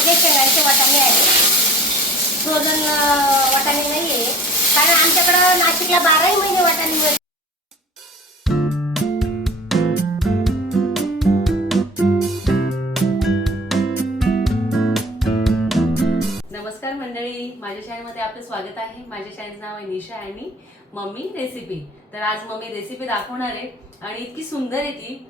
ताजे शेंगाचे वाटाणे आहे फ्रोझन वाटाणे नाही आहे कारण आमच्याकडं नाशिकला बाराही महिने वाटाणे मिळतात नमस्कार मंडळी. माझ्या शाळेमध्ये आपलं स्वागत आहे. माझ्या शाळेचं नाव आहे निशा आणि मम्मी रेसिपी तर आज मम्मी रेसिपी दाखवणार आहे. आणि इतकी सुंदर आहे ती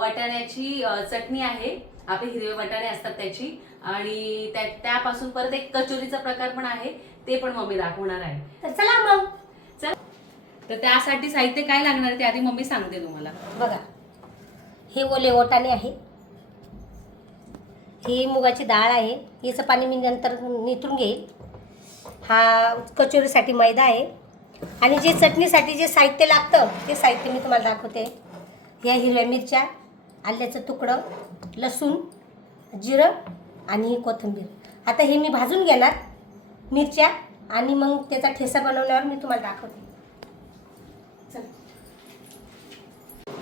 वाटाण्याची चटणी आहे. आपले हिरवे वाटाणे असतात त्याची. आणि त्या त्यापासून परत एक कचोरीचा प्रकार पण आहे. ते पण मम्मी दाखवणार आहे. तर चला मग. चल. तर त्यासाठी साहित्य काय लागणार ते आधी मम्मी सांगते तुम्हाला. बघा. हे ओले वाटाणे आहे. ही मुगाची डाळ आहे. याचं पाणी मी नंतर निथून घेईल. हा कचोरीसाठी मैदा आहे. आणि जे चटणीसाठी जे साहित्य लागतं ते साहित्य मी तुम्हाला दाखवते. ह्या हिरव्या मिरच्या. आल्याचं तुकडं लसूण जिरं आणि कोथिंबीर. आता हे मी भाजून घेणार मिरच्या आणि मग त्याचा ठेसा बनवल्यावर मी तुम्हाला दाखवते. चल.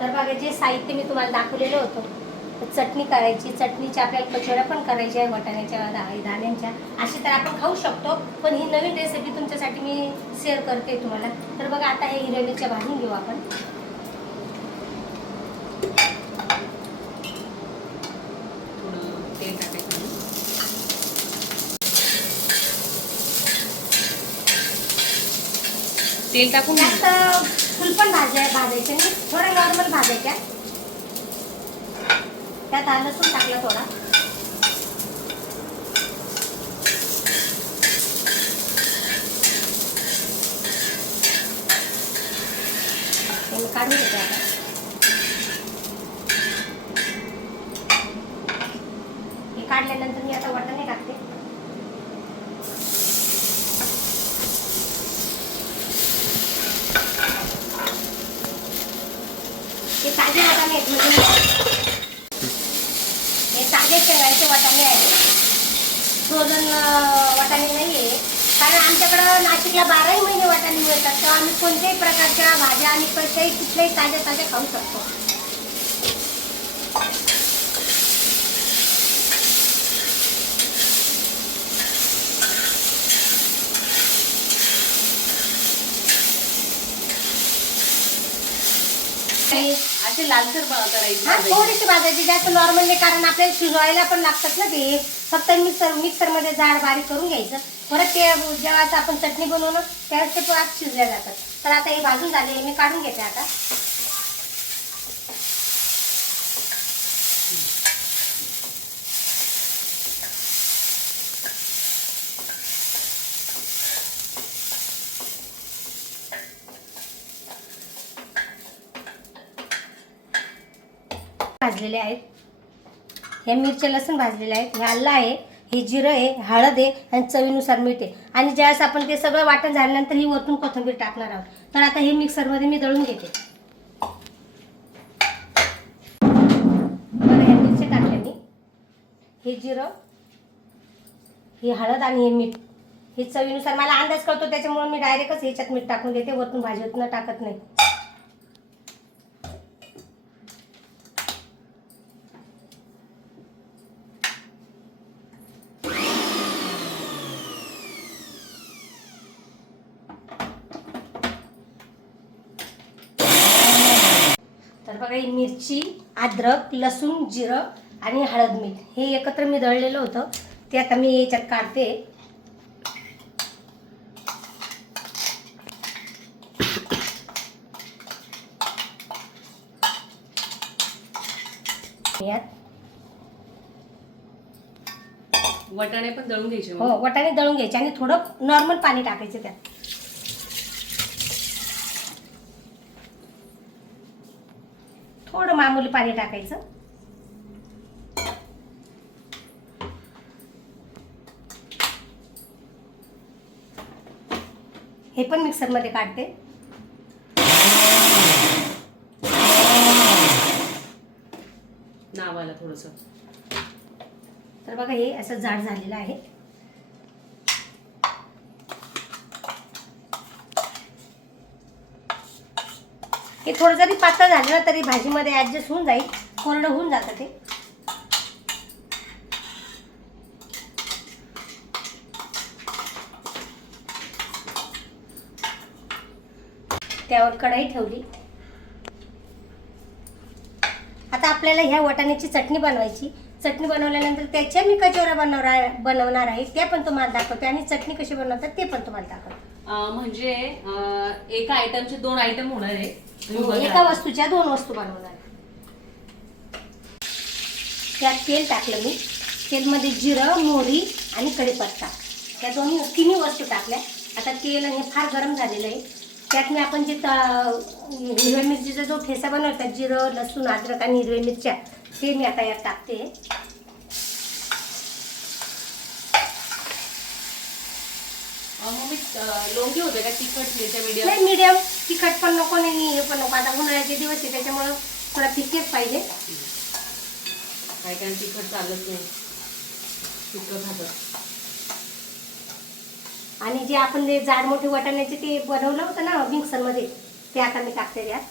तर बघा जे साहित्य मी तुम्हाला दाखवलेलं होतं चटणी करायची चटणीच्या आपल्याला कचोऱ्या पण करायच्या आहे वाटाण्याच्या दाण्यांच्या धान्यांच्या. अशी तर आपण खाऊ शकतो पण ही नवीन रेसिपी तुमच्यासाठी मी शेअर करते तुम्हाला. तर बघा आता हे हिरव्या भाजून घेऊ आपण थोडं तेल टाकायचं तेल टाकून फुल पण भाजाय भाजायचे नाही. थोड्या नॉर्मल भाजायच्या त्यात हा पण टाकला थोडा. मी काढून घेते आता हे काढल्यानंतर मी आता वाटाणे टाकते हे ताजे वाटाणे आहेत म्हणजे हे शेंगाचे वाटाणे आहेत. फ्रोझन वाटाणे नाही आहे कारण आमच्याकडं नाशिकला बाराही महिने वाटाणे मिळतात तेव्हा आम्ही कोणत्याही प्रकारच्या भाज्या आणि कोणत्याही कुठल्याही ताज्या ताज्या खाऊ शकतो हे असे लालसर करायची थोडीशी भाजायची जास्त नॉर्मल नाही कारण आपल्याला शिजवायला पण लागतात ना ते. फक्त मिक्सर मिक्सरमध्ये जाड बारीक करून घ्यायचं. परत ते जेव्हा आपण चटणी बनवलं त्यावेळेस ते परत शिजल्या जातात. तर आता हे भाजून झाले मी काढून घेते आता. भाजलेले आहेत. हे मिरच्या लसूण भाजलेले आहेत. हे आलं आहे. हे जिरं आहे हळद आहे आणि चवीनुसार मीठ आहे. आणि ज्यावेळेस आपण ते सगळं वाटण झाल्यानंतर ही वरतून कोथिंबीर टाकणार आहोत. तर आता हे मिक्सरमध्ये मी दळून घेते. ह्या मिरच्या टाकल्या मी. हे जिरं हे हळद आणि हे मीठ. हे चवीनुसार मला अंदाज कळतो त्याच्यामुळे मी डायरेक्टच ह्याच्यात मीठ टाकून देते. वरतून भाजीतनं टाकत नाही. तर बघा ही मिरची अद्रक लसूण जिरं आणि हळद मीठ हे एकत्र मी दळलेलं होतं. ते आता मी याच्यात काढते. यात वटाणे पण दळून घ्यायचे हो. वटाणे दळून घ्यायचे आणि थोडं नॉर्मल पाणी टाकायचं त्यात. थोडं मामूली पाणी टाकायचं. हे पण मिक्सरमध्ये काढते. नावाला थोडस. तर बघा हे असं जाड झालेलं आहे. हे थोडं जरी पातळ झालं ना तरी भाजीमध्ये ॲडजस्ट होऊन जाईल. कोरडं होऊन जातं ते. त्यावर कढाई ठेवली. आता आपल्याला ह्या वाटाण्याची चटणी बनवायची. चटणी बनवल्यानंतर त्याच्या मी कचोऱ्या बनवणार बनवणार आहे. त्या पण तुम्हाला दाखवते आणि चटणी कशी बनवतात ते पण तुम्हाला दाखवते. म्हणजे एका आयटमचे दोन आयटम होणार आहे. बघा. एका वस्तूच्या दोन वस्तू बनवणार. त्यात तेल टाकलं मी. तेलमध्ये जिरं मोहरी आणि कढीपत्ता. या दोन्ही तिन्ही वस्तू टाकल्या. आता तेल हे फार गरम झालेलं आहे. त्यात मी आपण जे हिरव्या मिरचीचा जो ठेसा बनवतात जिरं लसूण अद्रक आणि हिरव्या मिरच्या ते मी आता यात टाकते अं, मग मी अं, लोंगी होते का तिखट मिरच्या मीडियम नाही मीडियम तिखट पण नको नाही हे पण नको. आता उन्हाळ्याचे दिवस आहे त्याच्यामुळं थोडा तिखट पाहिजे. काय काय तिखट चालत नाही. तिखट खातात आणि जे आपण जे जाड मोठे वाटाण्याचे ते बनवलं होतं ना मिक्सरमध्ये ते आता मी टाकते त्यात.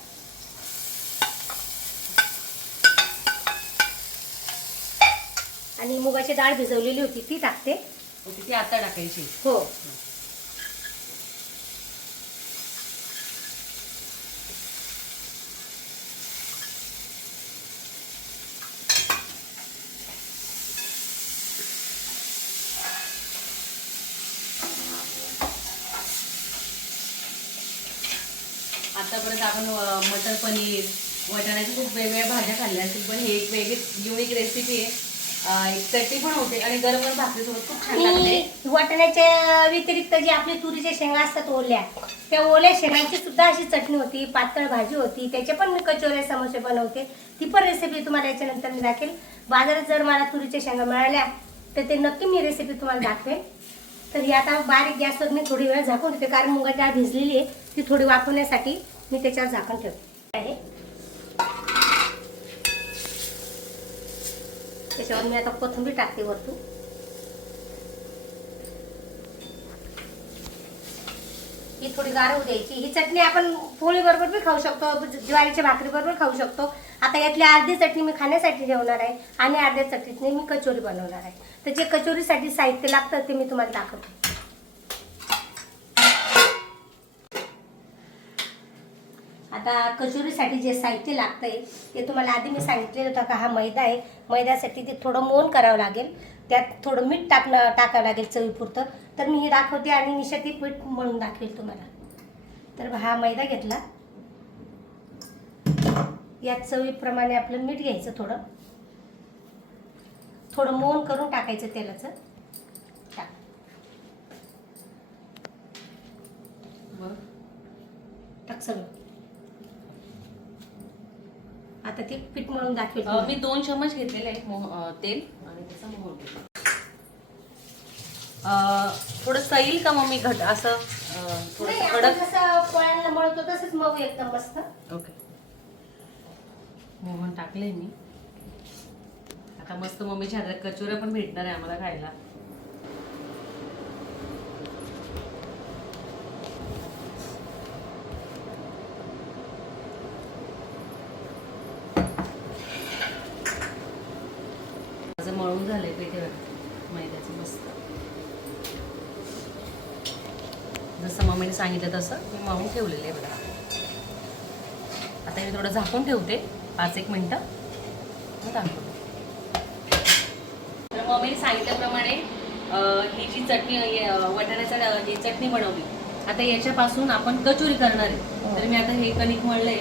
आणि मुगाची डाळ भिजवलेली होती ती टाकते. ती आता टाकायची. हो. आतापर्यंत आपण मटर पनीर वटाण्याच्या खूप वेगवेगळ्या भाज्या खाल्ल्या असतील पण हे एक वेगळी युनिक रेसिपी आहे. एक चटणी पण होते आणि गरम गरम भाकरीसोबत खूप छान लागते. आणि वाटाण्याच्या व्यतिरिक्त जे आपले तुरीच्या शेंगा असतात ओल्या त्या ओल्या शेंगांची सुद्धा अशी चटणी होती पातळ भाजी होती त्याचे पण मी कचोरे समोसे बनवते. ती पण रेसिपी तुम्हाला याच्यानंतर मी दाखवेल. बाजारात जर मला तुरीच्या शेंगा मिळाल्या तर ते नक्की मी रेसिपी तुम्हाला दाखवेल. तर ही आता बारीक गॅसवर मी थोडी वेळ झाकून ठेवते कारण मुगाची डाळ भिजलेली आहे ती थोडी वाफवण्यासाठी. मी त्याच्यावर झाकण ठेवते. आहे. त्याच्यावर मी आता कोथिंबीर टाकते वरतून. ही थोडी गारव द्यायची. ही चटणी आपण पोळी बरोबर बी खाऊ शकतो ज्वारीच्या भाकरी बरोबर खाऊ शकतो. आता यातली अर्धी चटणी मी खाण्यासाठी ठेवणार आहे आणि अर्ध्या चटणीतली मी कचोरी बनवणार आहे. तर जे कचोरीसाठी साहित्य लागतं ते मी तुम्हाला दाखवते. आता कचोरीसाठी जे साहित्य लागतंय ते तुम्हाला आधी मी सांगितलेलं होतं का हा मैदा आहे. मैद्यासाठी ते थोडं मोन करावं लागेल. त्यात थोडं मीठ टाकणं टाकावं लागेल चवीपुरतं. तर मी हे दाखवते आणि निशा ती पीठ म्हणून दाखवेल तुम्हाला. तर हा मैदा घेतला. यात चवीप्रमाणे आपलं मीठ घ्यायचं थोडं. थोडं मोन करून टाकायचं तेलाचं. टाक. टाक सगळं. आता ते पीठ म्हणून दाखवेल मी दोन चमच घेतलेले आहे मोह- तेल आणि त्याचा. अं, थोडं सैल का मग मी घट असं आपण कडक जसं पोळ्यांना मळतो तसंच मऊ एकदम मस्त. ओके. मोहन टाकले मी. आता मस्त मम्मीच्या हातात कचोऱ्या पण भेटणार आहे आम्हाला खायला. झालंय पेठेवर मैद्याचं मस्त. जसं मम्मीने सांगितलं तसं मी मळून ठेवलेलं आहे बघा. आता मी थोडं झाकून ठेवते. पाच एक मिनटं. मग दाखवते तर मम्मीने सांगितल्याप्रमाणे ही जी चटणी वाटाण्याचा ही चटणी बनवली. आता याच्यापासून आपण कचोरी करणार आहे. तर मी आता हे कणिक मळलंय.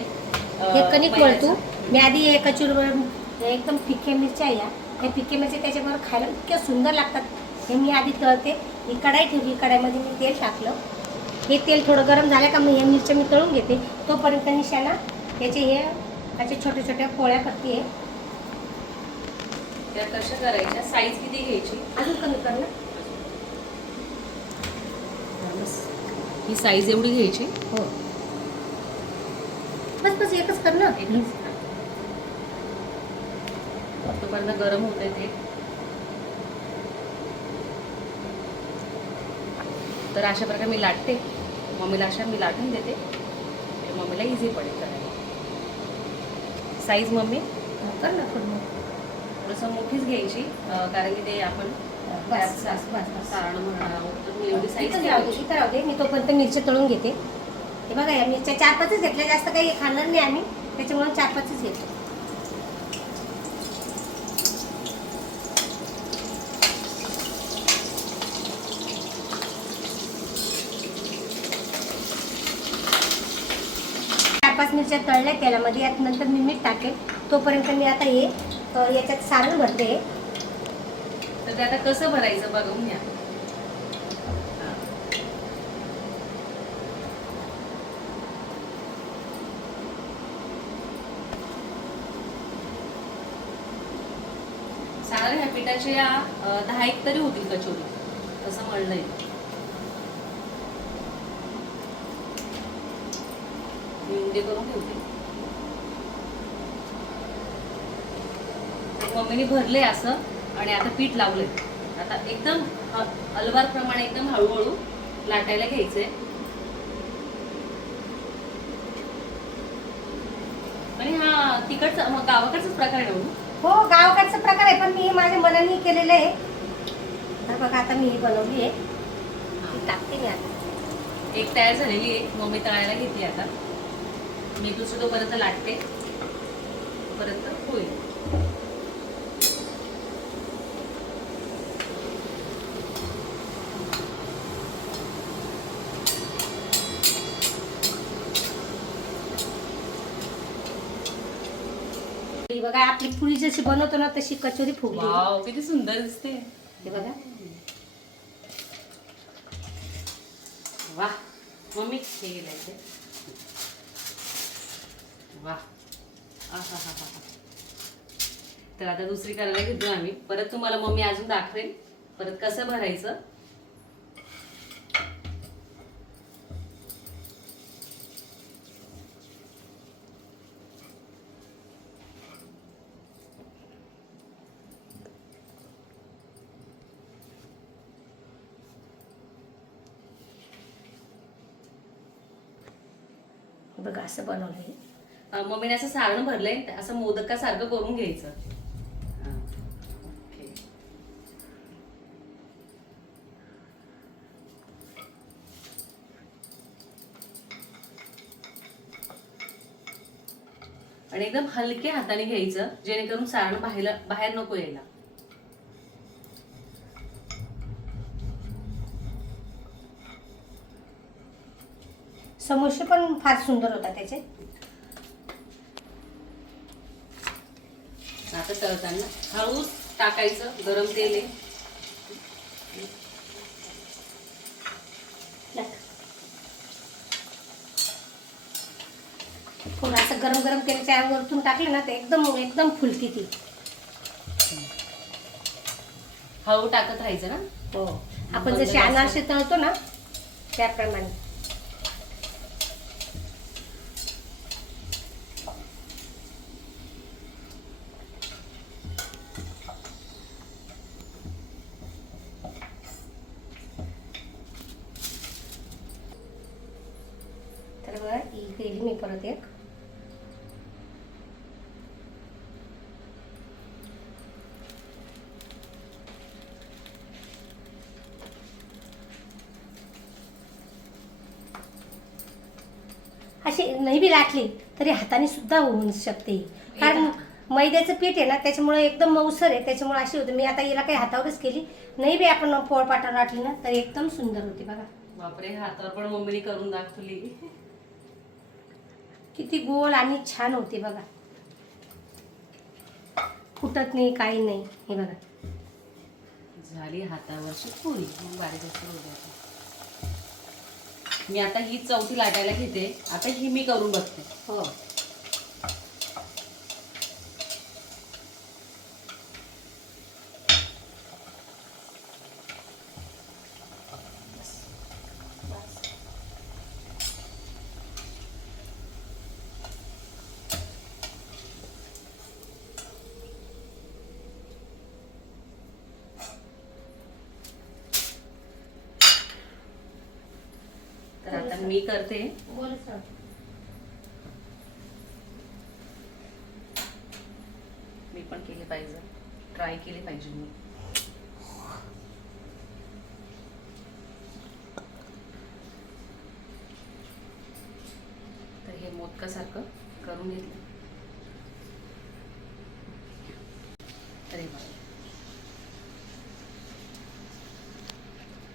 हे कणिक. मळतो मी आधी हे कचोरीवर एकदम फिक्या मिरच्या या. हे फिक्या मिरच्या त्याच्याबरोबर खायला इतक्या सुंदर लागतात. हे मी आधी तळते. ही कढाई ठेवली. कढाईमध्ये मी तेल टाकलं. हे तेल थोडं गरम झालं का मी हे मिरच्या मी तळून घेते. तोपर्यंत निशाणा याचे हे असे छोट्या छोट्या पोळ्या करते. त्या कशा करायच्या? साईज किती घ्यायची? अजून कमी कर ना. बस. ही साईज एवढी घ्यायची? हो. बस बस एकच कर ना. तोपर्यंत गरम होते ते. तर अशा प्रकारे मी लाटते. मम्मीला अशा मी लाटून देते. मम्मीला इझी पडेल करायला. Size mummy? कर ना थोडं थोडंसं मोठीच घ्यायची कारण की ते आपण म्हणणार आहोत तर मी एवढी साईज मी तोपर्यंत मिरची तळून घेते. हे बघा या मिरच्या चार पाचच घेतल्या. जास्त काही खाणार नाही आम्ही. त्याच्यामुळे चार पाचच घेतो चार पाच मिरच्या तळल्या तेलामध्ये यात नंतर मी मीठ टाकेल. तोपर्यंत मी आता हे याच्यात सारण भरते. तर ते आता कसं भरायचं बघून घ्या. हा. साधारण ह्या पिठाच्या दहा एक तरी होतील कचोरी. असं म्हणलंय मी उंडे करून ठेवते. मम्मीने भरले असं आणि आता पीठ लावलंय. आता एकदम अलवार प्रमाणे एकदम हळूहळू लाटायला घ्यायचंय. आणि हा तिकडचा मग गावाकडचाच प्रकार आहे म्हणून हो? गावाकडचा प्रकार आहे पण मी हे माझ्या मनाने केलेलं आहे. तर बघा आता मी ही बनवली आहे. टाकते मी आता. एक तयार झालेली आहे मम्मी तळायला घेतली आता. मी दुसरं तोपर्यंत लाटते. परत होईल. बघा आपली पुरी जशी बनवतो ना तशी कचोरी फुगली. किती सुंदर दिसते. हे बघा. वा मम्मी हे गेलायचे वा. तर आता दुसरी करायला घेतो आम्ही. परत तुम्हाला मम्मी अजून दाखवेल परत कसं भरायचं. बघा असं बनवलं आहे मम्मीने असं सारण भरलंय असं मोदकासारखं करून घ्यायचं. आणि एकदम हलक्या हाताने घ्यायचं जेणेकरून सारण बाहेर बाहेर नको यायला. समोसे पण फार सुंदर होता त्याचे. आता तळताना हळूच टाकायचं गरम तेल. आहे असं गरम गरम तेलच्या वरतून टाकलं ना ते एकदम एकदम फुलकी ती. हळू टाकत राहायचं ना? हो. आपण जसे अनारसे तळतो ना त्याप्रमाणे. अशी नाही बी लाटली तरी हाताने सुद्धा होऊ शकते. कारण मैद्याचं पीठ आहे ना त्याच्यामुळे एकदम मऊसर आहे त्याच्यामुळे अशी होते. मी आता हिला काही हातावरच केली. नाही बी आपण पोळपाटा लाटली ना तर एकदम सुंदर होती बघा. बापरे हातावर पण मम्मीने करून दाखवली. किती गोल आणि छान होते बघा. फुटत नाही काही नाही. हे बघा. झाली हातावरची पुरी. बारीक. मी आता ही चौथी लाटायला घेते. आता ही मी करून बघते. हो तर आता मी करते. मी पण केले पाहिजे. ट्राय केली पाहिजे मी. झटकासारखं करून घेतलं अरे बघा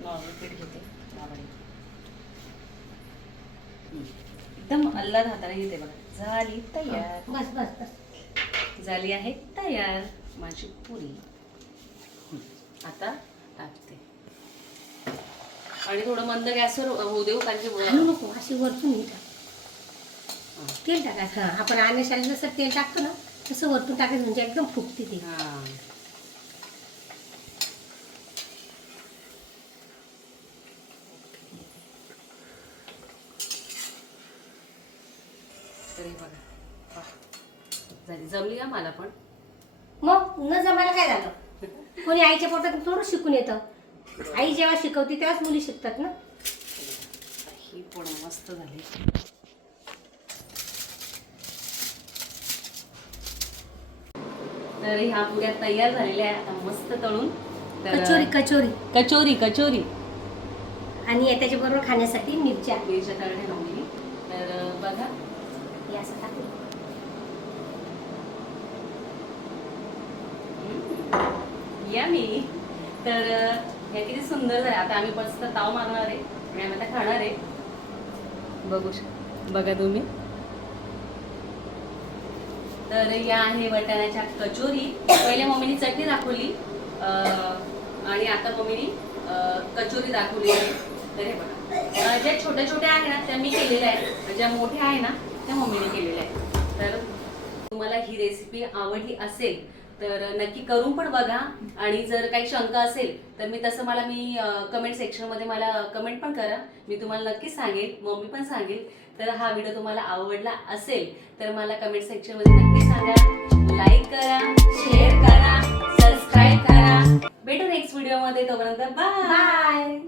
नॉर्मल पीठ घेते बाबाडी अल्लाद हाताने घेते बघा. झाली तयार. बस बस बस. झाली आहे तयार माझी पुरी. आता टाकते. आणि थोडं मंद गॅसवर होऊ देऊ कारण की नको अशी वरतून हे टाक. तेल टाकायचं. आपण आणण्याशाला जसं तेल टाकतो ना तसं वरतून टाकायचं म्हणजे एकदम फुगते ते. हा तरी बघा वाह. झाली जमली का मला पण. मग न जमायला काय झालं? कोणी आईच्या पोटात थोडं शिकून येतं. आई जेव्हा शिकवते तेव्हाच मुली शिकतात ना. ही पण मस्त झाली. तर ह्या पुऱ्या तयार झालेल्या आता मस्त तळून. तर- कचोरी कचोरी. कचोरी कचोरी. आणि त्याच्याबरोबर खाण्यासाठी मिरच्या. मिरच्या तळणे नवली तर बघा. असं टाकू या मी. तर ह्या किती सुंदर झालं. आता आम्ही मस्त ताव मारणार आहे. आणि आम्ही आता खाणार आहे. बघू शक बघा तुम्ही. तर या आहे वटाण्याच्या कचोरी. पहिले मम्मीनी चटणी दाखवली. आणि आता मम्मीनी कचोरी दाखवली आहे. तर हे बघा. ज्या छोट्या छोट्या आहे ना त्या मी केलेल्या आहेत. ज्या मोठ्या आहे ना त्या मम्मीने केलेल्या आहेत. तर तुम्हाला ही रेसिपी आवडली असेल तर नक्की करून पण बघा. आणि जर काही शंका असेल तर मी तसं मला मी कमेंट सेक्शनमध्ये मला कमेंट पण करा. मी तुम्हाला नक्की सांगेल मम्मी पण सांगेल. तर हा व्हिडिओ तुम्हाला आवडला असेल तर मला कमेंट सेक्शनमध्ये नक्की सांगा. लाईक करा शेअर करा सबस्क्राईब करा. भेटू नेक्स्ट व्हिडिओमध्ये तोपर्यंत बाय बाय